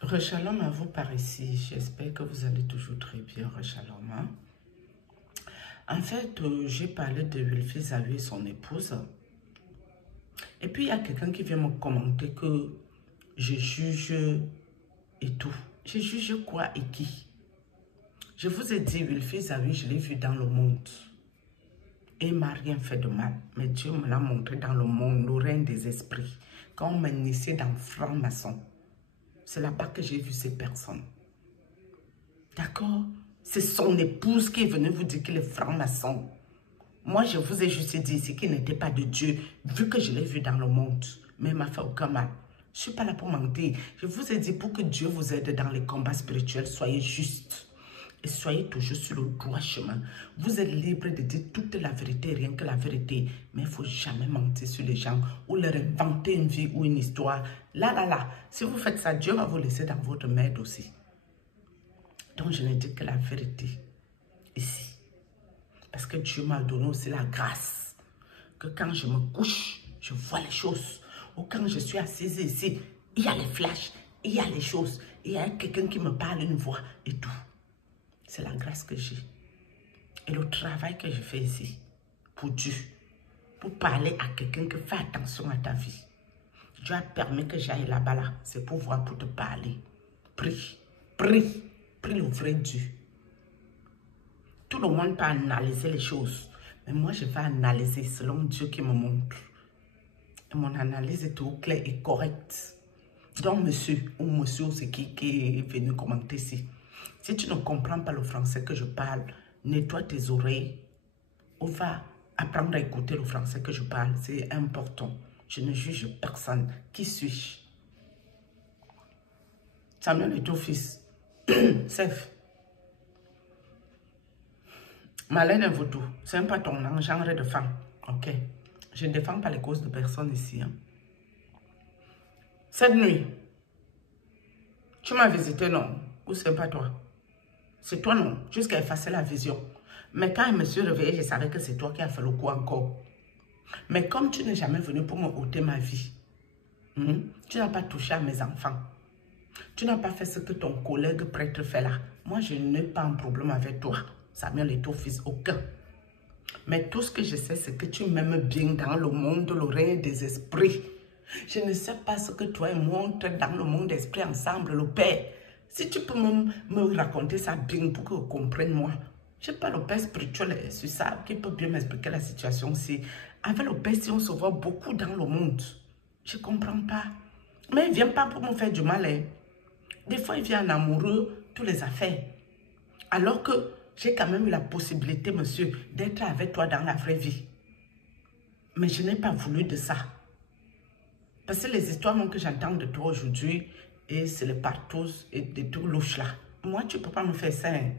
Rechalom à vous par ici. J'espère que vous allez toujours très bien, Rechalom. En fait, j'ai parlé de Wilfried Zawi et son épouse. Et puis, il y a quelqu'un qui vient me commenter que je juge et tout. Je juge quoi et qui? Je vous ai dit, Wilfried Zawi, je l'ai vu dans le monde. Et il ne m'a rien fait de mal. Mais Dieu me l'a montré dans le monde, le règne des esprits. Quand on m'a initié dans franc-maçon. C'est là-bas que j'ai vu ces personnes. D'accord? C'est son épouse qui est venue vous dire qu'il est franc-maçon. Moi, je vous ai juste dit ici qu'il n'était pas de Dieu, vu que je l'ai vu dans le monde. Mais il ne m'a fait aucun mal. Je ne suis pas là pour mentir. Je vous ai dit pour que Dieu vous aide dans les combats spirituels, soyez juste. Et soyez toujours sur le droit chemin. Vous êtes libre de dire toute la vérité, rien que la vérité. Mais il ne faut jamais mentir sur les gens ou leur inventer une vie ou une histoire. Là. Si vous faites ça, Dieu va vous laisser dans votre merde aussi. Donc, je ne dis que la vérité ici. Parce que Dieu m'a donné aussi la grâce. Que quand je me couche, je vois les choses. Ou quand je suis assise ici, il y a les flashs, il y a les choses. Il y a quelqu'un qui me parle une voix et tout. C'est la grâce que j'ai. Et le travail que je fais ici, pour Dieu, pour parler à quelqu'un qui fait attention à ta vie. Dieu a permis que j'aille là-bas là. C'est pour voir, pour te parler. Prie, prie, prie le vrai Dieu. Tout le monde peut analyser les choses. Mais moi, je vais analyser selon Dieu qui me montre. Et mon analyse est tout claire et correcte. Donc, monsieur c'est qui est venu commenter ici. Si tu ne comprends pas le français que je parle, nettoie tes oreilles. On va apprendre à écouter le français que je parle. C'est important. Je ne juge personne. Qui suis-je? Samuel est ton fils. Sef. Malène est vaudou. C'est pas ton genre de femme. Ok. Je ne défends pas les causes de personne ici. Hein. Cette nuit, tu m'as visité, non? Ou c'est pas toi? C'est toi, non? Jusqu'à effacer la vision. Mais quand je me suis réveillée, je savais que c'est toi qui as fait le coup encore. Mais comme tu n'es jamais venu pour me ôter ma vie, tu n'as pas touché à mes enfants. Tu n'as pas fait ce que ton collègue prêtre fait là. Moi, je n'ai pas un problème avec toi. Samuel est ton fils, aucun. Mais tout ce que je sais, c'est que tu m'aimes bien dans le monde, le règne des esprits. Je ne sais pas ce que toi et moi, on traite dans le monde des esprits ensemble, le Père. Si tu peux me raconter ça bien pour que je comprenne moi. Je n'ai pas le Père spirituel sur ça qui peut bien m'expliquer la situation. Si avec le Père, si on se voit beaucoup dans le monde, je ne comprends pas. Mais il ne vient pas pour me faire du mal. Hein. Des fois, il vient en amoureux, toutes les affaires. Alors que j'ai quand même eu la possibilité, monsieur, d'être avec toi dans la vraie vie. Mais je n'ai pas voulu de ça. Parce que les histoires que j'entends de toi aujourd'hui, et c'est les partous et de tout louche là. Moi, tu ne peux pas me faire ça. Hein.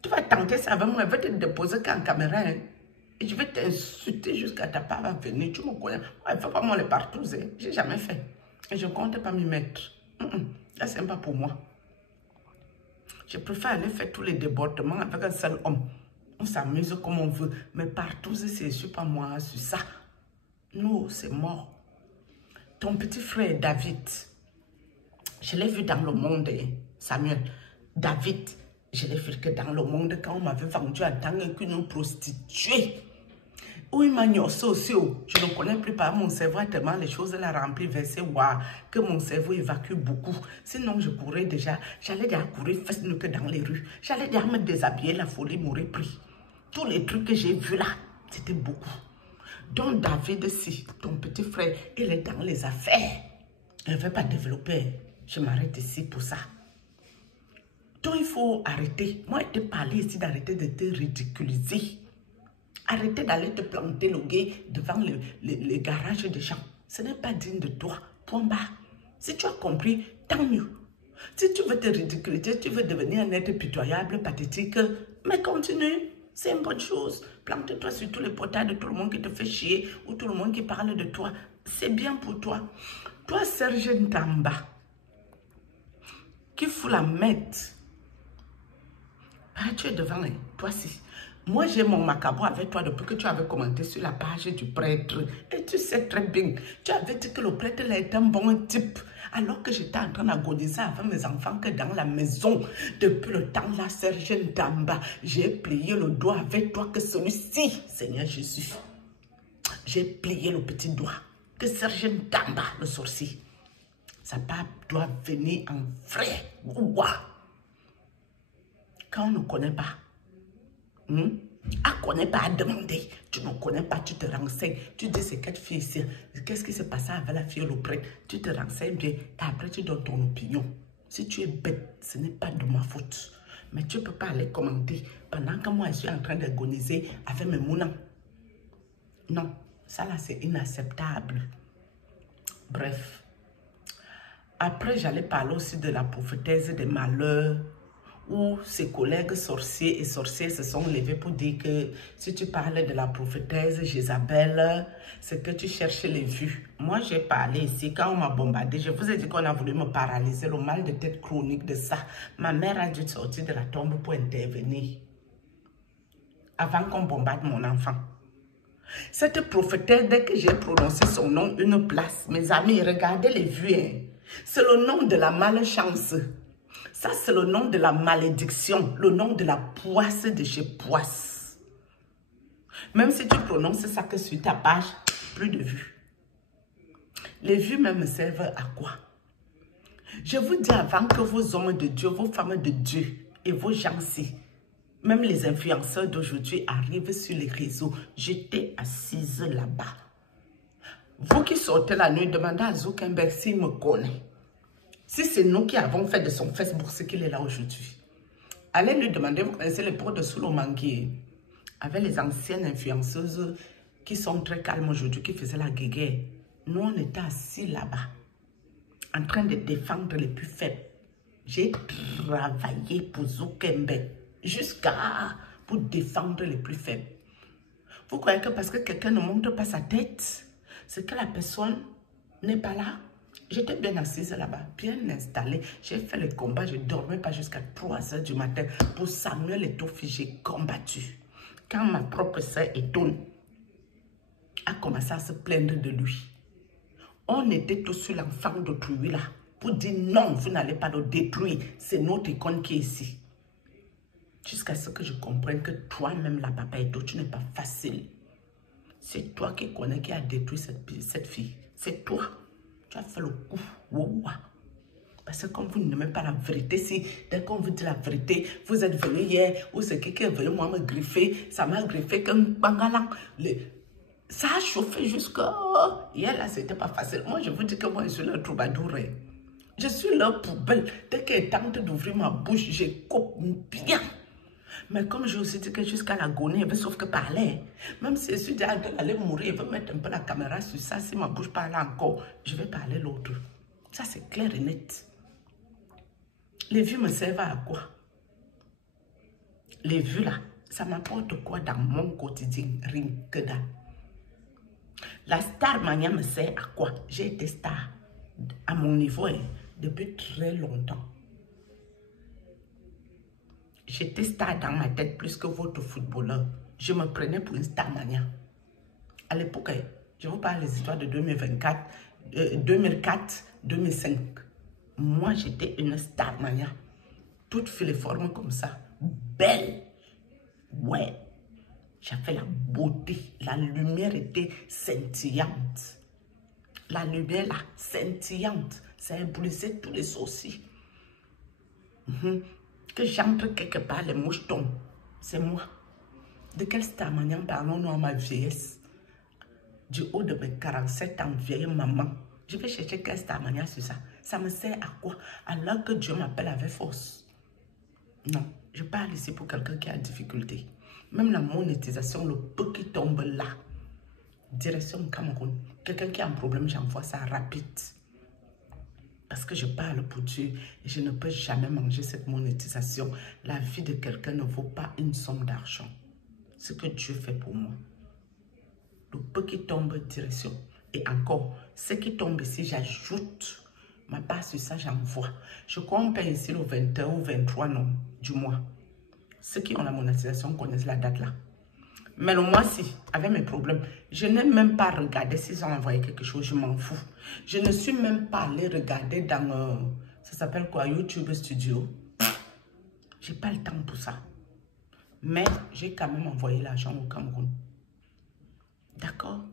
Tu vas tenter ça avec moi, je vais te déposer en caméra. Hein. Et je vais t'insulter jusqu'à ta part va venir. Tu me connais. Ouais, fais pas moi les partous. Hein. Je n'ai jamais fait. Et je ne compte pas m'y mettre. Là, c'est pas pour moi. Je préfère aller faire tous les débordements avec un seul homme. On s'amuse comme on veut. Mais partout, c'est sûr pas moi sur ça. Nous, c'est mort. Ton petit frère David, je l'ai vu dans le monde, Samuel. David, je l'ai vu que dans le monde, quand on m'avait vendu en tant qu'une prostituée. Où il m'a gnossé aussi. Je ne connais plus par mon cerveau tellement les choses la rempli versé que mon cerveau évacue beaucoup. Sinon, je courais déjà. J'allais déjà courir facilement que dans les rues. J'allais déjà me déshabiller, la folie m'aurait pris. Tous les trucs que j'ai vus là, c'était beaucoup. Donc David, si ton petit frère, il est dans les affaires. Il ne veut pas développer. Je m'arrête ici pour ça. Donc il faut arrêter. Moi, je te parlais ici d'arrêter de te ridiculiser. Arrêtez d'aller te planter le guet devant les garages des gens. Ce n'est pas digne de toi. Point barre. Si tu as compris, tant mieux. Si tu veux te ridiculiser, tu veux devenir un être pitoyable, pathétique, mais continue. C'est une bonne chose. Plante-toi sur tous les portails de tout le monde qui te fait chier ou tout le monde qui parle de toi. C'est bien pour toi. Toi, Serge Ntamba, qui fout la mette. Ah, tu es devant, hein? Toi, si. Moi, j'ai mon macabre avec toi depuis que tu avais commenté sur la page du prêtre. Et tu sais très bien, tu avais dit que le prêtre est un bon type. Alors que j'étais en train d'agoniser avec mes enfants, que dans la maison, depuis le temps, la Sergent Damba, j'ai plié le doigt avec toi, que celui-ci, Seigneur Jésus, j'ai plié le petit doigt, que Sergent Damba, le sorcier, sa part doit venir en vrai. Ouah. Quand on ne connaît pas, à connaît pas, à demander. Tu ne connais pas, tu te renseignes. Tu dis c'est quelle fille ici. Qu'est-ce qui s'est passé avec la fille auprès. Tu te renseignes bien et après tu donnes ton opinion. Si tu es bête, ce n'est pas de ma faute. Mais tu ne peux pas aller commenter pendant que moi je suis en train d'agoniser avec mes mounans. Non, ça là c'est inacceptable. Bref. Après j'allais parler aussi de la prophétesse des malheurs, où ses collègues sorciers et sorcières se sont levés pour dire que si tu parles de la prophétesse Jézabel, c'est que tu cherches les vues. Moi, j'ai parlé ici, quand on m'a bombardé, je vous ai dit qu'on a voulu me paralyser, le mal de tête chronique de ça. Ma mère a dû sortir de la tombe pour intervenir avant qu'on bombarde mon enfant. Cette prophétesse, dès que j'ai prononcé son nom, une place, mes amis, regardez les vues, hein. C'est le nom de la malchance. Ça, c'est le nom de la malédiction, le nom de la poisse de chez Poisse. Même si tu prononces ça que sur ta page, plus de vues. Les vues même servent à quoi? Je vous dis avant que vos hommes de Dieu, vos femmes de Dieu et vos gens-ci, même les influenceurs d'aujourd'hui arrivent sur les réseaux. J'étais assise là-bas. Vous qui sortez la nuit, demandez à Zuckerberg s'il me connaît. Si c'est nous qui avons fait de son Facebook ce qu'il est là aujourd'hui. Allez lui demander, vous connaissez les portes de Soulomanguier, avec les anciennes influenceuses qui sont très calmes aujourd'hui, qui faisaient la guéguerre. Nous, on était assis là-bas, en train de défendre les plus faibles. J'ai travaillé pour Zuckerberg, jusqu'à pour défendre les plus faibles. Vous croyez que parce que quelqu'un ne montre pas sa tête, c'est que la personne n'est pas là? J'étais bien assise là-bas, bien installée. J'ai fait le combat, je ne dormais pas jusqu'à 3 h du matin. Pour Samuel Etofi, j'ai combattu. Quand ma propre sœur Etoun a commencé à se plaindre de lui, on était tous sur l'enfant d'autrui là, pour dire non, vous n'allez pas le détruire. C'est notre icône qui est ici. Jusqu'à ce que je comprenne que toi-même, la papa Eto, tu n'es pas facile. C'est toi qui connais qui a détruit cette fille. C'est toi. Tu as fait le coup. Wow. Parce que comme vous n'aimez pas la vérité, si dès qu'on vous dit la vérité, vous êtes venu hier, ou c'est quelqu'un qui est venu moi me griffer, ça m'a griffé comme bangalang. Ça a chauffé jusqu'à... Hier là, c'était pas facile. Moi, je vous dis que moi, je suis leur troubadour. Je suis leur poubelle. Dès qu'elle tente d'ouvrir ma bouche, je coupe bien. Mais comme je aussi dit que jusqu'à l'agonie, il veut sauf que parler. Même si je suis déjà allée mourir, il veut mettre un peu la caméra sur ça. Si ma bouche parle encore, je vais parler l'autre. Ça, c'est clair et net. Les vues me servent à quoi? Les vues là, ça m'apporte quoi dans mon quotidien? Rien que dalle. La star mania me sert à quoi? J'ai été star à mon niveau depuis très longtemps. J'étais star dans ma tête plus que votre footballeur. Je me prenais pour une star mania. À l'époque, je vous parle des histoires de 2024, 2004, 2005. Moi, j'étais une star mania. Toute filiforme comme ça. Belle. Ouais. J'avais la beauté. La lumière était scintillante. La lumière là, scintillante. Ça éblouissait tous les sourcils. Que j'entre quelque part, les mouches tombent. C'est moi. De quelle starmania parlons-nous à ma vieillesse? Du haut de mes 47 ans, vieille maman. Je vais chercher quelle starmania sur ça. Ça me sert à quoi? Alors que Dieu m'appelle avec force. Non, je parle ici pour quelqu'un qui a difficulté. Même la monétisation, le peu qui tombe là. Direction Cameroun. Quelqu'un qui a un problème, j'envoie ça rapide. Parce que je parle pour Dieu et je ne peux jamais manger cette monétisation. La vie de quelqu'un ne vaut pas une somme d'argent. Ce que Dieu fait pour moi. Le peu qui tombe, direction. Et encore, ce qui tombe ici, j'ajoute ma part sur ça, j'envoie. Je crois qu'on paye ici le 21 ou 23 non, du mois. Ceux qui ont la monétisation connaissent la date là. Mais le mois-ci, avec mes problèmes, je n'ai même pas regardé s'ils ont envoyé quelque chose, je m'en fous. Je ne suis même pas allée regarder dans, ça s'appelle quoi, YouTube Studio. J'ai pas le temps pour ça. Mais j'ai quand même envoyé l'argent au Cameroun. D'accord?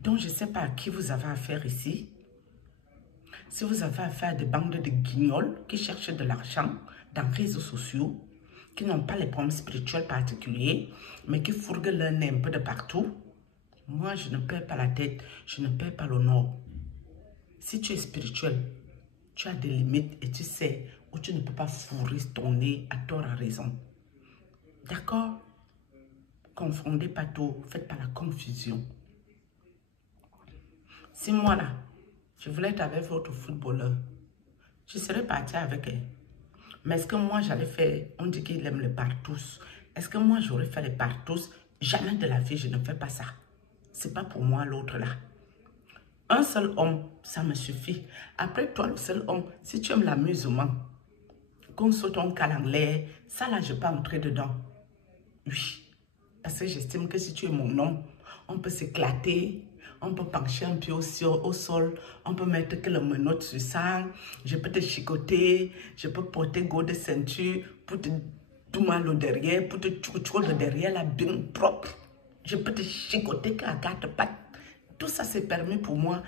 Donc, je ne sais pas à qui vous avez affaire ici. Si vous avez affaire à des bandes de guignols qui cherchent de l'argent dans les réseaux sociaux, qui n'ont pas les problèmes spirituels particuliers, mais qui fourguent leur nez un peu de partout, moi, je ne perds pas la tête, je ne perds pas l'honneur. Si tu es spirituel, tu as des limites et tu sais où tu ne peux pas fourrer ton nez à tort à raison. D'accord? Confondez pas tout, faites pas la confusion. Si moi là, je voulais être avec votre footballeur, je serais partie avec elle. Mais est-ce que moi j'allais faire, on dit qu'il aime les partous. Est-ce que moi j'aurais fait les partous? Jamais de la vie, je ne fais pas ça. C'est pas pour moi l'autre là. Un seul homme, ça me suffit. Après toi, le seul homme, si tu aimes l'amusement, qu'on saute en cale en l'air, ça là, je peux entrer dedans. Oui. Parce que j'estime que si tu es mon homme, on peut s'éclater, on peut pencher un peu au sol, on peut mettre que le menotte sur ça, je peux te chicoter, je peux porter go de ceinture pour te tout mal au derrière, pour te tchouchou le derrière, la bien propre. Je peux te chicoter qu'à quatre pattes. Tout ça, c'est permis pour moi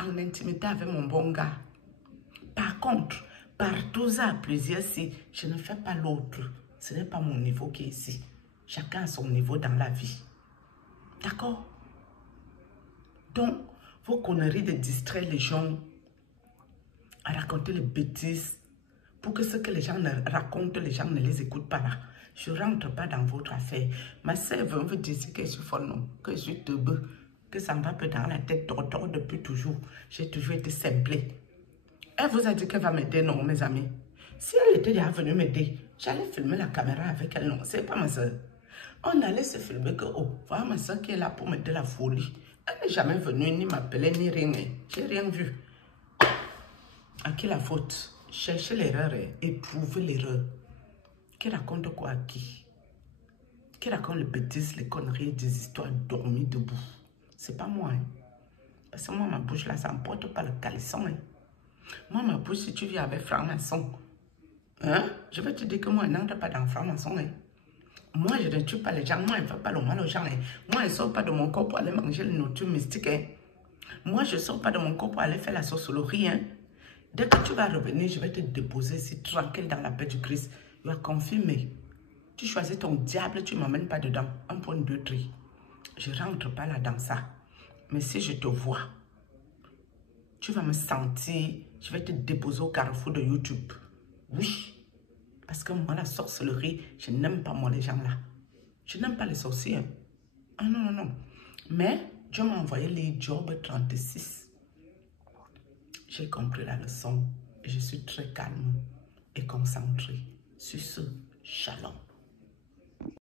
en intimité avec mon bon gars. Par contre, partout à plusieurs, si je ne fais pas l'autre, ce n'est pas mon niveau qui est ici. Chacun a son niveau dans la vie. D'accord? Donc, vos conneries de distraire les gens, à raconter les bêtises, pour que ce que les gens racontent, les gens ne les écoutent pas là. Je ne rentre pas dans votre affaire. Ma sœur veut me dire que je suis folle, non, que je suis teubeux, que ça me va peu dans la tête tortore depuis toujours. J'ai toujours été simplée. Elle vous a dit qu'elle va m'aider, non, mes amis. Si elle était déjà venue m'aider, j'allais filmer la caméra avec elle, non, c'est pas ma soeur. On allait se filmer que, oh, voilà ma soeur qui est là pour m'aider la folie. Elle n'est jamais venue, ni m'appeler, ni rien. J'ai rien vu. À qui la faute? Cherchez l'erreur et prouvez l'erreur. Qui raconte quoi à qui? Qui raconte les bêtises, les conneries, des histoires dormies debout? C'est pas moi, hein. Parce que moi, ma bouche là, ça ne porte pas le caleçon, hein. Moi, ma bouche, si tu viens avec franc-maçon, hein, je vais te dire que moi, je n'entre pas dans franc-maçon, hein. Moi, je ne tue pas les gens. Moi, je ne fais pas le mal aux gens, hein. Moi, je ne sors pas de mon corps pour aller manger les nourritures mystiques, hein. Moi, je ne sors pas de mon corps pour aller faire la sorcellerie, hein. Dès que tu vas revenir, je vais te déposer ici, tranquille dans la paix du Christ. Tu vas confirmer. Tu choisis ton diable, tu ne m'emmènes pas dedans. 1.2 tri. Je ne rentre pas là dans ça. Mais si je te vois, tu vas me sentir, je vais te déposer au carrefour de YouTube. Oui. Parce que moi, la sorcellerie, je n'aime pas moi les gens là. Je n'aime pas les sorciers. Hein. Ah non, non, non. Mais Dieu m'a envoyé les Job 36. J'ai compris la leçon et je suis très calme et concentrée sur ce. Shalom.